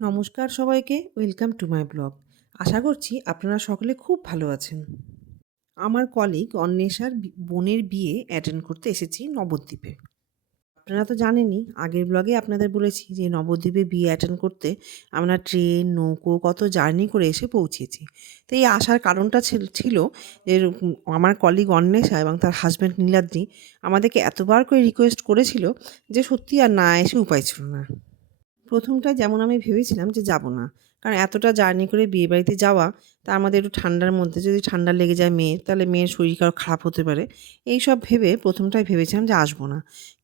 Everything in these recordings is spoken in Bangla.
নমস্কার সবাইকে, ওয়েলকাম টু মাই ব্লগ। আশা করছি আপনারা সকলে খুব ভালো আছেন। আমার কলিগ অন্বেষার বোনের বিয়ে অ্যাটেন্ড করতে এসেছি নবদ্বীপে। আপনারা তো জানেনই, আগের ব্লগে আপনাদের বলেছি যে নবদ্বীপে বিয়ে অ্যাটেন্ড করতে আমরা ট্রেন, নৌকো কত জার্নি করে এসে পৌঁছেছি। তো এই আসার কারণটা ছিল যে আমার কলিগ অন্বেষা এবং তার হাজব্যান্ড নীলাদ্রি আমাদেরকে এতবার করে রিকোয়েস্ট করেছিল যে সত্যি আর না এসে উপায় ছিল না। প্রথমটায় যেমন আমি ভেবেছিলাম যে যাব না। কারণ এতটা জার্নি করে বিয়েবাড়িতে যাওয়া, তার মধ্যে একটু ঠান্ডার মধ্যে যদি ঠান্ডা লেগে যায় মেয়ের, তাহলে মেয়ের শরীর খারাপ হতে পারে। এইসব ভেবে প্রথমটায় ভেবেছিলাম যে আসব না।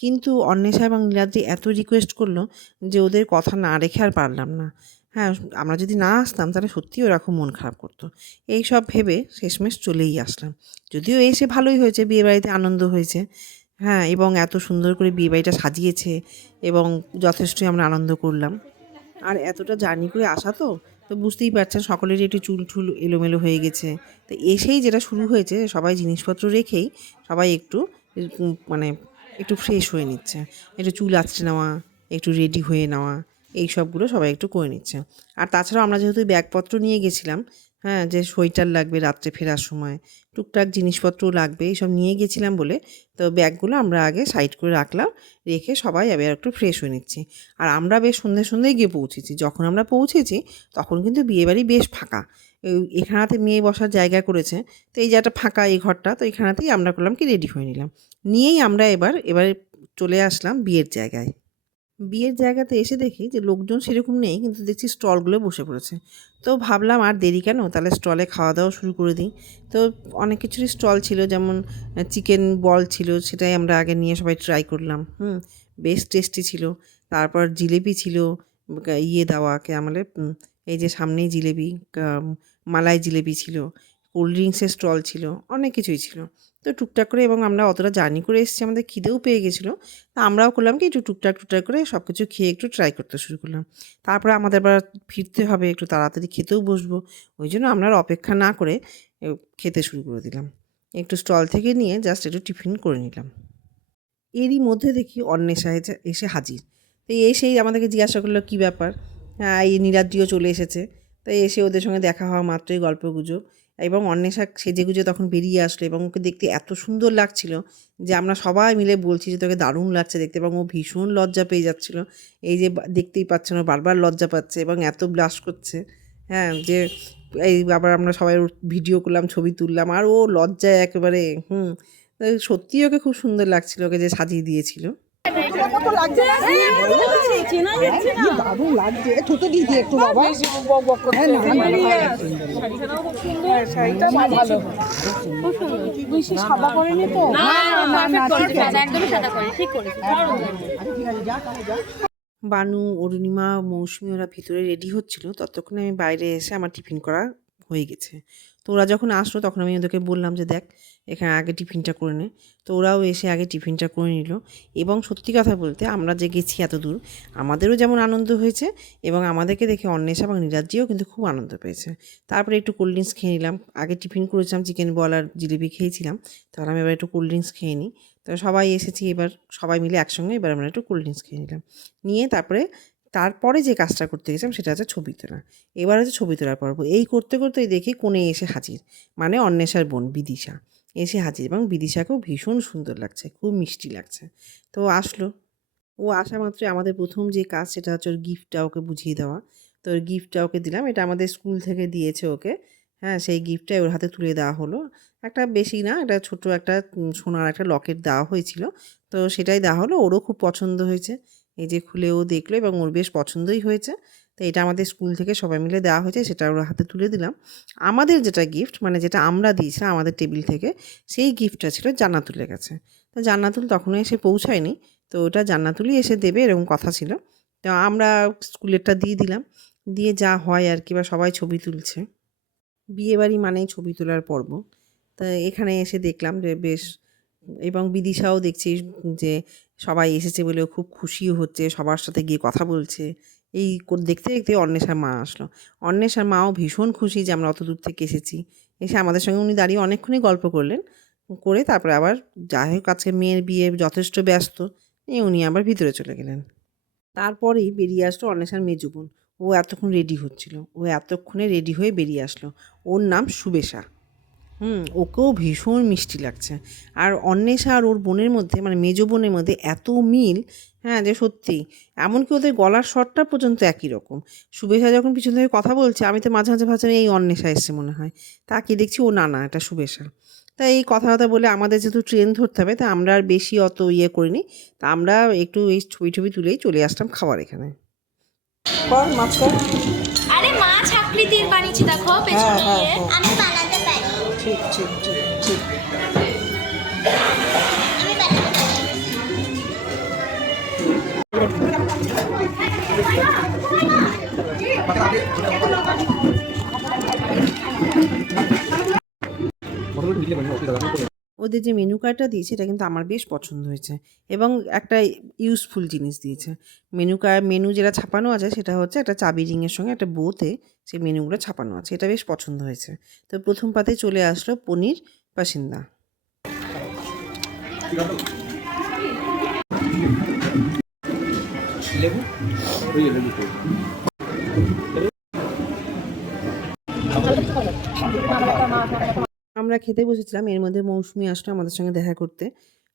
কিন্তু অন্বেষা এবং নীলাদ্রি এত রিকোয়েস্ট করল যে ওদের কথা না রেখে আর পারলাম না। হ্যাঁ, আমরা যদি না আসতাম তাহলে সত্যিই ওরা খুব মন খারাপ করতো। এইসব ভেবে শেষমেশ চলেই আসলাম। যদিও এসে ভালোই হয়েছে, বিয়েবাড়িতে আনন্দ হয়েছে। হ্যাঁ, এবং এত সুন্দর করে বিয়েবাড়িটা সাজিয়েছে এবং যথেষ্টই আমরা আনন্দ করলাম। আর এতটা জার্নি করে আসা তো বুঝতেই পারছেন সকলেরই একটু চুল-ঠুল এলোমেলো হয়ে গেছে। তো এসেই যেটা শুরু হয়েছে, সবাই জিনিসপত্র রেখেই সবাই একটু মানে একটু ফ্রেশ হয়ে নিচ্ছে। একটু চুল আঁচড়ে নেওয়া, একটু রেডি হয়ে নেওয়া, এই সবগুলো সবাই একটু করে নিচ্ছে। আর তাছাড়াও আমরা যেহেতু ব্যাগপত্র নিয়ে গেছিলাম, হ্যাঁ, যে সোয়েটার লাগবে রাত্রে ফেরার সময়, টুকটাক জিনিসপত্রও লাগবে, এইসব নিয়ে গেছিলাম বলে তো ব্যাগগুলো আমরা আগে সাইড করে রাখলাম। রেখে সবাই এবার একটু ফ্রেশ হয়ে নিচ্ছি। আর আমরা বেশ সন্ধ্যেয় গিয়ে পৌঁছেছি। যখন আমরা পৌঁছেছি তখন কিন্তু বিয়েবাড়ি বেশ ফাঁকা। এখানেতে মেয়ে বসার জায়গা করেছে। তো এই যে একটা ফাঁকা এই ঘরটা, তো এখানেতেই আমরা করলাম কি রেডি হয়ে নিলাম। নিয়েই আমরা এবারে চলে আসলাম বিয়ের জায়গায়। বিয়ের জায়গাতে এসে দেখি যে লোকজন সেরকম নেই, কিন্তু দেখছি স্টলগুলো বসে পড়েছে। তো ভাবলাম আর দেরি কেন, তাহলে স্টলে খাওয়া দাওয়া শুরু করে দিই। তো অনেক কিছুরই স্টল ছিল, যেমন চিকেন বল ছিল, সেটাই আমরা আগে নিয়ে সবাই ট্রাই করলাম। বেশ টেস্টি ছিল। তারপর জিলেবি ছিল, ইয়ে দেওয়া কে আমলে এই যে সামনেই জিলেবি, মালাই জিলেবি ছিল, কোল্ড ড্রিঙ্কসের স্টল ছিল, অনেক কিছুই ছিল। তো টুকটাক করে, এবং আমরা অতটা জার্নি করে এসেছি, আমাদের খিদেও পেয়ে গেছিলো। তা আমরাও করলাম কি একটু টুকটাক করে সব কিছু খেয়ে একটু ট্রাই করতে শুরু করলাম। তারপরে আমাদের আবার ফিরতে হবে, একটু তাড়াতাড়ি খেতেও বসবো। ওই জন্য আমরা আর অপেক্ষা না করে খেতে শুরু করে দিলাম। একটু স্টল থেকে নিয়ে জাস্ট একটু টিফিন করে নিলাম। এরই মধ্যে দেখি অন্বেষা এসে হাজির। তো এসেই আমাদেরকে জিজ্ঞাসা করলো কী ব্যাপার? এই নীলাদ্রিও চলে এসেছে। তাই এসে ওদের সঙ্গে দেখা হওয়া মাত্রই গল্পগুজব, এবং অন্বেষা সেজেগুজে তখন বেরিয়ে আসলো এবং ওকে দেখতে এত সুন্দর লাগছিল যে আমরা সবাই মিলে বলছি যে তোকে দারুণ লাগছে দেখতে, এবং ও ভীষণ লজ্জা পেয়ে যাচ্ছিল। এই যে দেখতেই পাচ্ছেন ও বারবার লজ্জা পাচ্ছে এবং এত ব্লাশ করছে। হ্যাঁ, যে এই আবার আমরা সবাই ওর ভিডিও করলাম, ছবি তুললাম, আর ও লজ্জায় একেবারে সত্যিই ওকে খুব সুন্দর লাগছিল, ওকে যে সাজিয়ে দিয়েছিল। দারুণ লাগছে, থুতু দিয়ে দিয়ে একটু বাবা। সাদা করেনি তো, বানু, অরুণিমা, মৌসুমি ওরা ভিতরে রেডি হচ্ছিল, ততক্ষণে আমি বাইরে এসে আমার টিফিন করা হয়ে গেছে। তো ওরা যখন আসলো তখন আমি ওদেরকে বললাম যে দেখ, এখানে আগে টিফিনটা করে নে। তো ওরাও এসে আগে টিফিনটা করে নিল। এবং সত্যি কথা বলতে আমরা যে গেছি এত দূর, আমাদেরও যেমন আনন্দ হয়েছে, এবং আমাদেরকে দেখে অন্বেষা এবং নীলাদ্রিও কিন্তু খুব আনন্দ পেয়েছে। তারপরে একটু কোল্ড ড্রিঙ্কস খেয়ে নিলাম। আগে টিফিন করেছিলাম, চিকেন বল আর জিলিপি খেয়েছিলাম। তাহলে আমি এবার একটু কোল্ড ড্রিঙ্কস খেয়ে নিই। তো সবাই এসেছি, এবার সবাই মিলে একসঙ্গে এবার আমরা একটু কোল্ড ড্রিঙ্কস খেয়ে নিলাম। নিয়ে তারপরে যে কাজটা করতে গেছিলাম সেটা হচ্ছে ছবি তোলা। এবার হচ্ছে ছবি তোলার পর্ব। এই করতে করতেই দেখি কোণে এসে হাজির, মানে অন্বেষার বোন বিদিশা এসে হাজির, এবং বিদিশাকেও ভীষণ সুন্দর লাগছে, খুব মিষ্টি লাগছে। তো আসলো। ও আসা মাত্রই আমাদের প্রথম যে কাজ সেটা হচ্ছে ওর গিফটটা ওকে বুঝিয়ে দেওয়া। তো ওর গিফটটা ওকে দিলাম। এটা আমাদের স্কুল থেকে দিয়েছে ওকে। হ্যাঁ, সেই গিফটটাই ওর হাতে তুলে দেওয়া হলো। একটা বেশি না, একটা ছোট একটা সোনার একটা লকেট দেওয়া হয়েছিল। তো সেটাই দেওয়া হলো। ওরও খুব পছন্দ হয়েছে। এই যে খুলে ও দেখলো এবং ওর বেশ পছন্দই হয়েছে। তো এটা আমাদের স্কুল থেকে সবাই মিলে দেওয়া হয়েছে, সেটা ওর হাতে তুলে দিলাম। আমাদের যেটা গিফট, মানে যেটা আমরা দিয়েছিলাম আমাদের টেবিল থেকে, সেই গিফটটা ছিল জান্নাতুলের কাছে। তো জান্নাতুল তখনও এসে পৌঁছায়নি। তো ওটা জান্নাতুলই এসে দেবে এরকম কথা ছিল। তো আমরা স্কুলেরটা দিয়ে দিলাম। দিয়ে যা হয় আর কি, বা সবাই ছবি তুলছে। বিয়েবাড়ি মানেই ছবি তোলার পর্ব। তা এখানে এসে দেখলাম যে বেশ, এবং বিদিশাও দেখছি যে সবাই এসেছে বলে ও খুব খুশিও হচ্ছে, সবার সাথে গিয়ে কথা বলছে। এই দেখতে দেখতে অন্বেষার মা আসলো। অন্বেষার মাও ভীষণ খুশি যে আমরা অত দূর থেকে এসেছি। এসে আমাদের সঙ্গে উনি দাঁড়িয়ে অনেকক্ষণই গল্প করলেন। করে তারপরে আবার যাই হোক, আজকে মেয়ের বিয়ে, যথেষ্ট ব্যস্ত, উনি আবার ভিতরে চলে গেলেন। তারপরেই বেরিয়ে আসলো অন্বেষার মেজো বোন। ও এতক্ষণ রেডি হচ্ছিল, ও এতক্ষণে রেডি হয়ে বেরিয়ে আসলো। ওর নাম সুবেশা। ওকেও ভীষণ মিষ্টি লাগছে। আর অন্বেষা আর ওর বোনের মধ্যে, মানে মেজো বোনের মধ্যে এত মিল, হ্যাঁ, যে সত্যি। এমনকি ওদের গলার স্বরটা পর্যন্ত একই রকম। শুভেচ্ছা যখন পিছন থেকে কথা বলছে, আমি তো মাঝে মাঝে ভাবছিলাম এই অন্বেষা এসছে মনে হয়। তাকিয়ে দেখছি ও না, এটা শুভেচ্ছা। তাই এই কথাবার্তা বলে আমাদের যেহেতু ট্রেন ধরতে হবে, তা আমরা আর বেশি অত ইয়ে করিনি। তা আমরা একটু এই ছবি টবি তুলেই চলে আসলাম খাবার এখানে। মাছটা আরে মাছ আকৃতির বানিয়েছি দেখো পেছনে গিয়ে আমি বানাতে পারি। ঠিক ঠিক ঠিক ঠিক। আমি বানাতে পারি। ওদের যে মেনু কার্ডটা দিয়েছে এটা কিন্তু আমার বেশ পছন্দ হয়েছে, এবং একটা ইউজফুল জিনিস দিয়েছে। মেনু যেটা ছাপানো আছে সেটা হচ্ছে একটা চাবি রিংয়ের সঙ্গে একটা বোতে সেই মেনুগুলো ছাপানো আছে, এটা বেশ পছন্দ হয়েছে। তো প্রথম পাতে চলে আসলো পনির পাসিন্দা। আমরা খেতে বসেছিলাম, এর মধ্যে মৌসুমি আসলো আমাদের সঙ্গে দেখা করতে।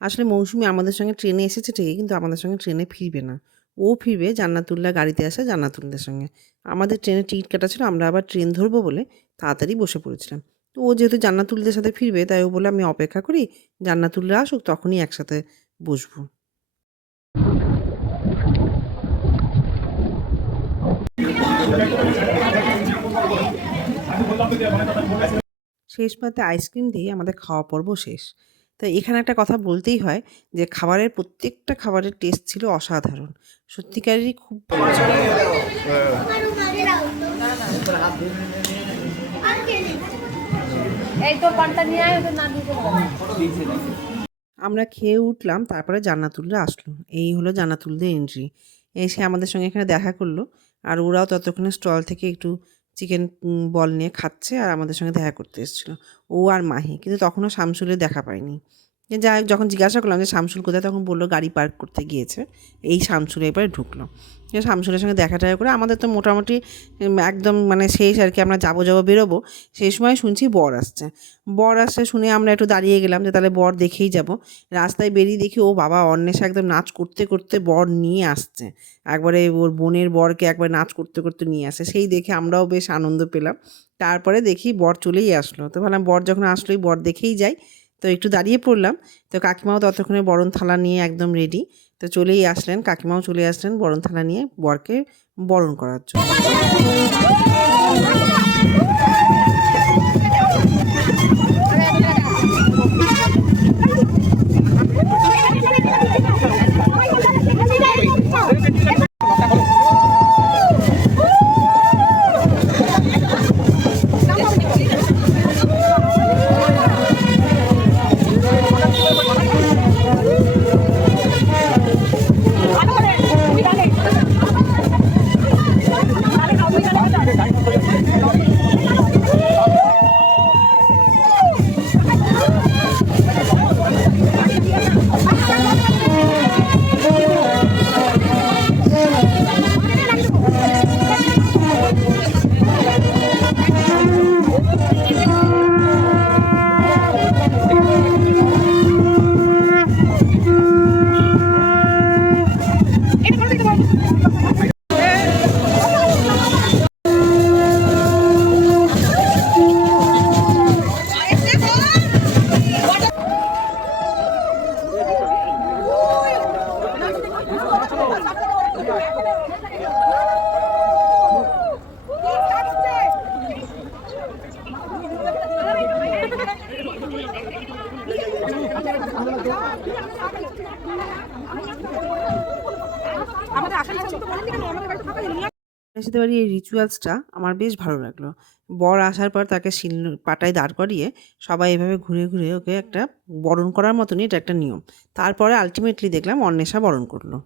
আসলে মৌসুমি আমাদের সঙ্গে ট্রেনে এসেছে ঠিকই, কিন্তু আমাদের সঙ্গে ট্রেনে ফিরবে না। ও ফিরবে জান্নাতুল্লাহ গাড়িতে আসে জান্নাতুলদের সঙ্গে। আমাদের ট্রেনের টিকিট কাটা ছিল, আমরা আবার ট্রেন ধরবো বলে তাড়াতাড়ি বসে পড়েছিলাম। তো ও যেহেতু জান্নাতুলদের সাথে ফিরবে, তাই ও বলে আমি অপেক্ষা করি, জান্নাতুল্লাহ আসুক তখনই একসাথে বসবো। শেষ পাতে আইসক্রিম দিয়ে আমাদের খাওয়া পর্ব শেষ। তো এখানে একটা কথা বলতেই হয় যে প্রত্যেকটা খাবারের টেস্ট ছিল অসাধারণ, সত্যিকারেরই খুব ভালো ছিল। আমরা খেয়ে উঠলাম, তারপরে জান্নাতুলরা আসলো। এই হলো জান্নাতুলদের এন্ট্রি। এসে আমাদের সঙ্গে এখানে দেখা করলো। আর ওরাও ততক্ষণে স্টল থেকে একটু চিকেন বল নিয়ে খাচ্ছে, আর আমাদের সঙ্গে দেখা করতে এসেছিলো ও আর মাহি। কিন্তু তখনও শামসুলের দেখা পাইনি। যাই হোক, যখন জিজ্ঞাসা করলাম যে শামসুল কোথায়, তখন বললো গাড়ি পার্ক করতে গিয়েছে। এই শামসুল এবারে ঢুকলো। শামসুলের সঙ্গে দেখা টাকা করে আমাদের তো মোটামুটি একদম মানে শেষ আর কি, আমরা যাবো বেরোবো। সেই সময় শুনছি বর আসছে শুনে আমরা একটু দাঁড়িয়ে গেলাম যে তাহলে বর দেখেই যাব। রাস্তায় বেরিয়ে দেখি ও বাবা, অন্বেষা একদম নাচ করতে করতে বর নিয়ে আসছে। একবারে ওর বোনের বরকে একবার নাচ করতে করতে নিয়ে আসে, সেই দেখে আমরাও বেশ আনন্দ পেলাম। তারপরে দেখি বর চলেই আসলো। তো ভাবলাম বর যখন আসলোই বর দেখেই যাই। তো একটু দাঁড়িয়ে পড়লাম। তো কাকিমাও ততক্ষণে বরণ থালা নিয়ে একদম রেডি। তো চলেই আসলেন, কাকিমাও চলে আসলেন বরণ থালা নিয়ে বরকে বরণ করার জন্য। সাথে বাড়ি এই রিচুয়ালসটা আমার বেশ ভালো লাগলো। বর আসার পর তাকে পাটায় দাঁড় করিয়ে সবাই এভাবে ঘুরে ঘুরে ওকে একটা বরণ করার মতনই, এটা একটা নিয়ম। তারপরে আলটিমেটলি দেখলাম অন্বেষা বরণ করলো।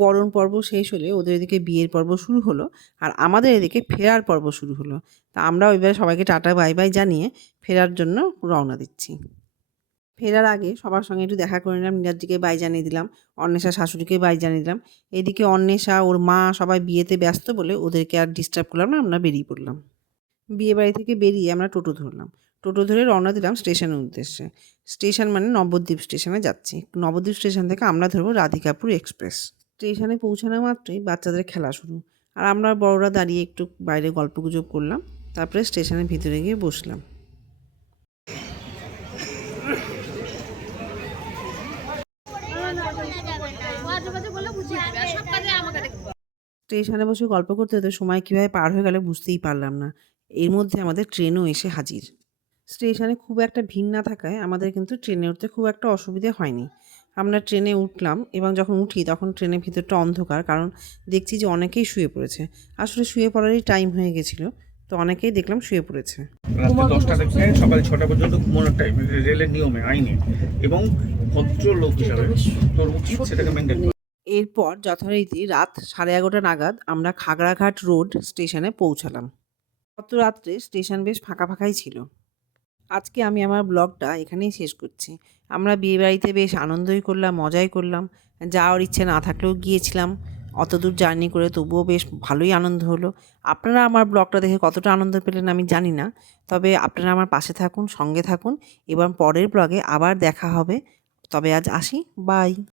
বরণ পর্ব শেষ হলে ওদের এদিকে বিয়ের পর্ব শুরু হলো, আর আমাদের এদিকে ফেরার পর্ব শুরু হলো। তা আমরা এবারে সবাইকে টাটা বাই বাই জানিয়ে ফেরার জন্য রওনা দিচ্ছি। ফেরার আগে সবার সঙ্গে একটু দেখা করে নিলাম, নীলাদ্রিকে বাই জানিয়ে দিলাম, অন্বেষা শাশুড়িকে বাই জানিয়ে দিলাম। এদিকে অন্বেষা ওর মা সবাই বিয়েতে ব্যস্ত বলে ওদেরকে আর ডিস্টার্ব করলাম না, আমরা বেরিয়ে পড়লাম। বিয়ে বাড়ি থেকে বেরিয়ে আমরা টোটো ধরলাম। টোটো ধরে রওনা দিলাম স্টেশনের উদ্দেশ্যে। স্টেশন মানে নবদ্বীপ স্টেশনে যাচ্ছি। নবদ্বীপ স্টেশন থেকে আমরা ধরবো রাধিকাপুর এক্সপ্রেস। স্টেশনে পৌঁছানো মাত্রই বাচ্চাদের খেলা শুরু, আর আমরা বড়রা দাঁড়িয়ে একটু বাইরে গল্পগুজব করলাম। তারপরে স্টেশনের ভিতরে গিয়ে বসলাম। স্টেশনে বসে গল্প করতে করতে সময় কীভাবে পার হয়ে গেল বুঝতেই পারলাম না। এর মধ্যে আমাদের ট্রেনও এসে হাজির। স্টেশনে খুব একটা ভিড় না থাকায় আমাদের কিন্তু ট্রেনে উঠতে খুব একটা অসুবিধে হয়নি। আমরা ট্রেনে উঠলাম এবং যখন উঠি তখন ট্রেনের ভিতরটা অন্ধকার, কারণ দেখছি যে অনেকেই শুয়ে পড়েছে। আসলে শুয়ে পড়ারই টাইম হয়ে গেছিলো, তো অনেকেই দেখলাম শুয়ে পড়েছে। রাত্রি 10টা থেকে সকাল 6টা পর্যন্ত ঘুমানোর টাইম রেলের নিয়মে, আইনে, এবং ভদ্রলোক হিসাবে তোর উচিত সেটাকে মেনটেন করা। এরপর যথারীতি রাত 11:30 নাগাদ আমরা খাগড়াঘাট রোড স্টেশনে পৌঁছালাম। গত রাত্রে স্টেশন বেশ ফাঁকা ফাঁকাই ছিল। আজকে আমি আমার ব্লগটা এখানেই শেষ করছি। আমরা বিয়েবাড়িতে বেশ আনন্দই করলাম, মজাই করলাম। যাওয়ার ইচ্ছে না থাকলেও গিয়েছিলাম। অত দূর জার্নি করে তবুও বেশ ভালোই আনন্দ হলো। আপনারা আমার ব্লগটা দেখে কতটা আনন্দ পেলেন আমি জানি না, তবে আপনারা আমার পাশে থাকুন, সঙ্গে থাকুন, এবং পরের ব্লগে আবার দেখা হবে। তবে আজ আসি, বাই।